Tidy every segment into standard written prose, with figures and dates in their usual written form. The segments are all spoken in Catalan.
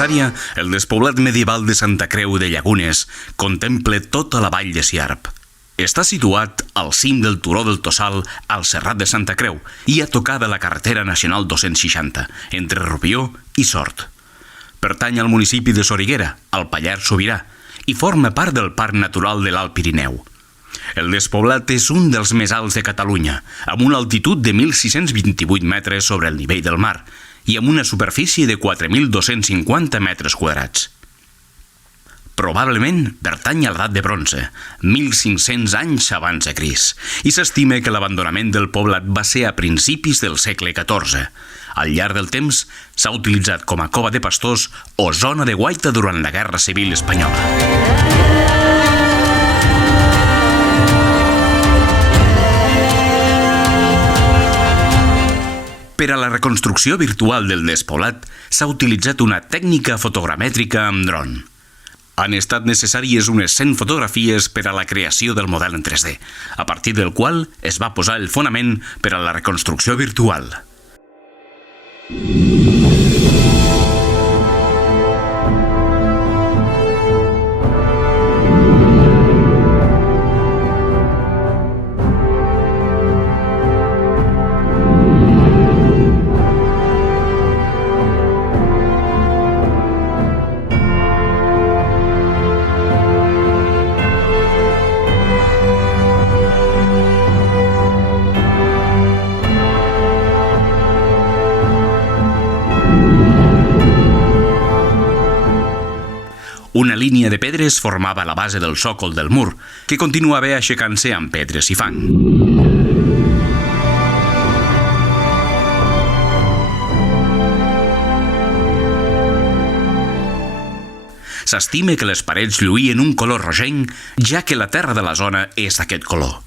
alçària, el despoblat medieval de Santa Creu de Llagunes contempla tota la vall de Siarp. Està situat al cim del turó del Tossal, al Serrat de Santa Creu, i a tocar de la carretera nacional 260, entre Rubió i Sort. Pertany al municipi de Soriguera, al Pallars Sobirà, i forma part del Parc Natural de l'Alt Pirineu. El despoblat és un dels més alts de Catalunya, amb una altitud de 1.628 metres sobre el nivell del mar i amb una superfície de 4.250 metres quadrats. Probablement pertany a l'edat de bronze, 1.500 anys abans de Crist, i s'estima que l'abandonament del poblat va ser a principis del segle XIV. Al llarg del temps s'ha utilitzat com a cova de pastors o zona de guaita durant la Guerra Civil Espanyola. Per a la reconstrucció virtual del despoblat s'ha utilitzat una tècnica fotogramètrica amb dron. Han estat necessàries unes 100 fotografies per a la creació del model en 3D, a partir del qual es va posar el fonament per a la reconstrucció virtual. Una línia de pedres formava la base del sòcol del mur, que continuava aixecant-se amb pedres i fang. S'estima que les parets lluïen un color rogenc, ja que la terra de la zona és d'aquest color.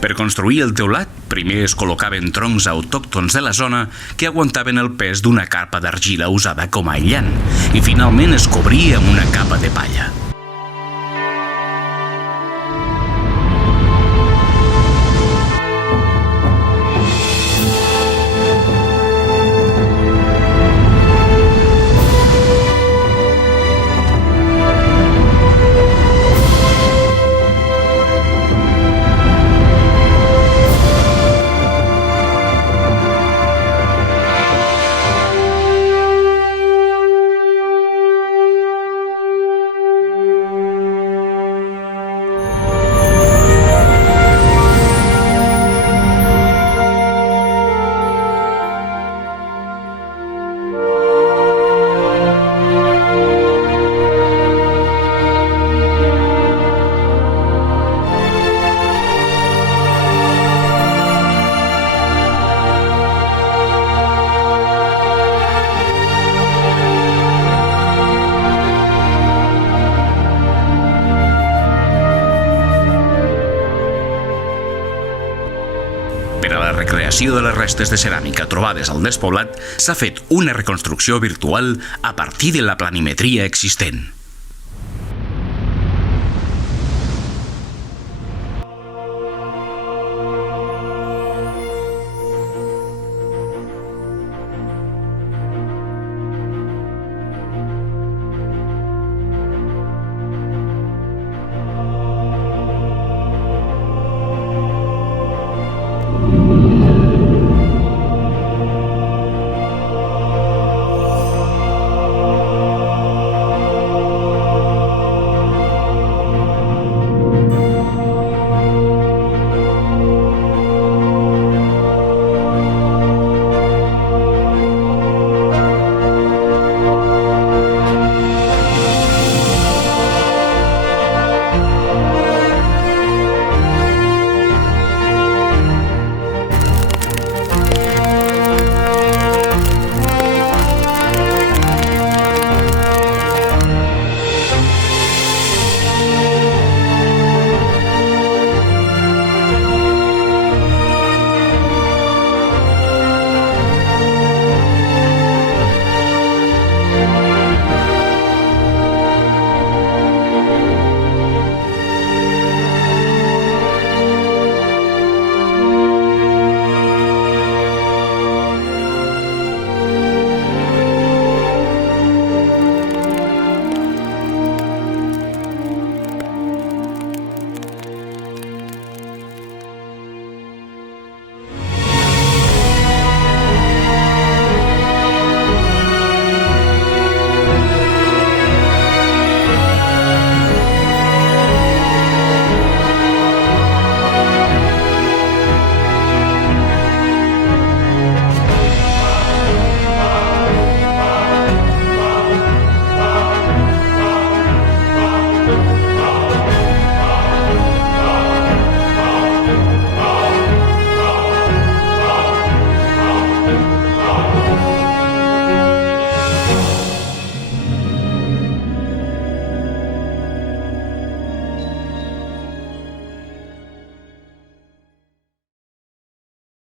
Per construir el teulat, primer es col·locaven troncs autòctons de la zona que aguantaven el pes d'una carpa d'argila usada com a aïllant i finalment es cobria amb una capa de palla. Per a la recreació de les restes de ceràmica trobades al despoblat s'ha fet una reconstrucció virtual a partir de la planimetria existent.